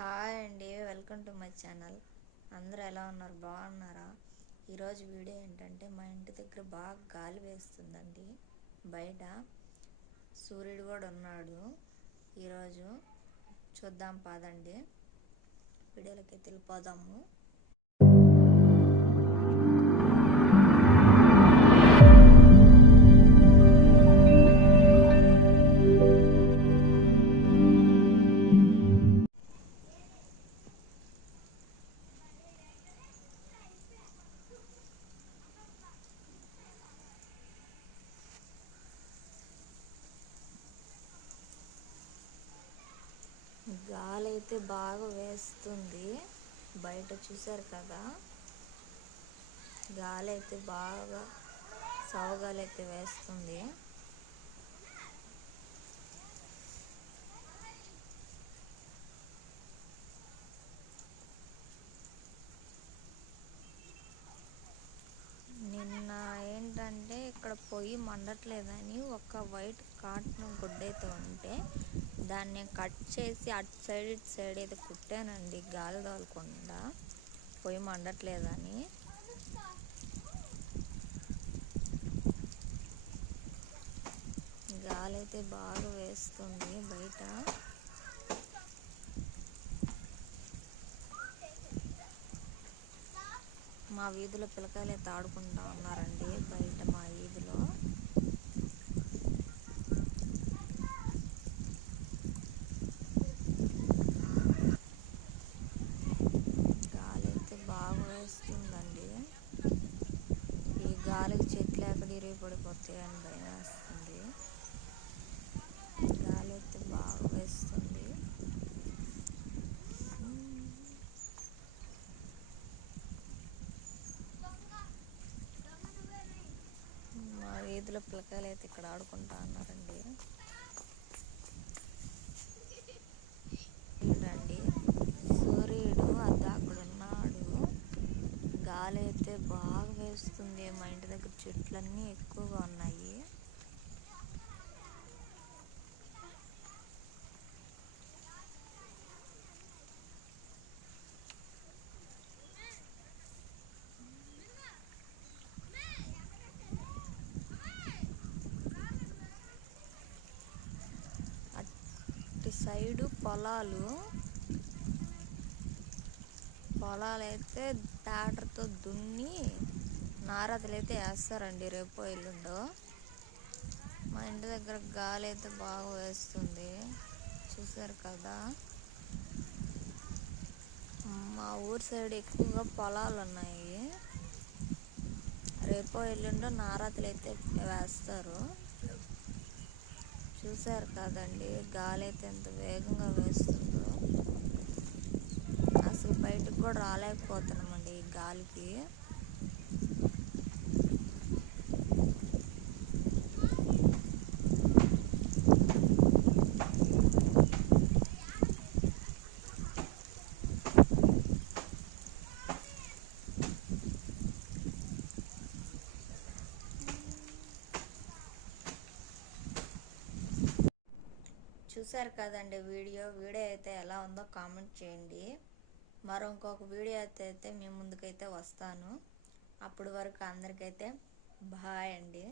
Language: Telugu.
హాయ్ అండి, వెల్కమ్ టు మై ఛానల్. అందరూ ఎలా ఉన్నారు? బాగున్నారా? ఈరోజు వీడియో ఏంటంటే మా ఇంటి దగ్గర బాగా గాలి వేస్తుందండి. బయట సూర్యుడు కూడా ఉన్నాడు. ఈరోజు చూద్దాం పదండి, వీడియోలోకి వెళ్ళిపోదాము. గాలి అయితే బాగా వేస్తుంది. బయట చూసారు కదా, గాలి అయితే బాగా సవగాలి అయితే వేస్తుంది. నిన్న ఏంటంటే ఇక్కడ పొయ్యి మండట్లేదని ఒక వైట్ కాటన్ గుడ్డ అయితే ఉంటే దాన్ని కట్ చేసి అటు సైడ్ ఇటు సైడ్ అయితే కుట్టానండి, గాలి తగలకుండా, పొయ్యి మండట్లేదని. గాలి అయితే బాగా వేస్తుంది బయట. మా వీధిలో పిల్లకాయలు అయితే ఆడుకుంటా ఉన్నారండి బయట మా వీధిలో. గాలి అయితే బాగా వేస్తుందండి. ఈ గాలికి చెట్లు ఎక్కడ ఇరిగి పడిపోతాయి అని భయం వేస్తుంది. గాలి అయితే బాగా వేస్తుంది. మా వీధిలో పిల్లకాయలు అయితే ఇక్కడ ఆడుకుంటా ఉన్నారండి. చూడండి, సూర్యుడు అక్కడ ఉన్నాడు. గాలి అయితే బాగా వేస్తుంది. మా ఇంటి దగ్గర చెట్లన్నీ ఎక్కువగా ఉన్నాయి. సైడు పొలాలు అయితే ట్రాక్టర్తో దున్ని నారదులు అయితే వేస్తారండి రేపు ఎల్లుండో. మా ఇంటి దగ్గర గాలి అయితే బాగా వేస్తుంది, చూసారు కదా. మా ఊరు సైడ్ ఎక్కువగా పొలాలు ఉన్నాయి. రేపు ఎల్లుండో నారదులు అయితే వేస్తారు. చూసారు కదండి, గాలి అయితే ఎంత వేగంగా వేస్తుందో. అసలు బయటకు కూడా రాలేకపోతున్నామండి ఈ గాలికి. చూసారు కదండి వీడియో అయితే ఎలా ఉందో కామెంట్ చేయండి. మరో ఇంకొక వీడియో అయితే మీ ముందుకైతే వస్తాను. అప్పటి వరకు అందరికైతే బాయ్ అండి.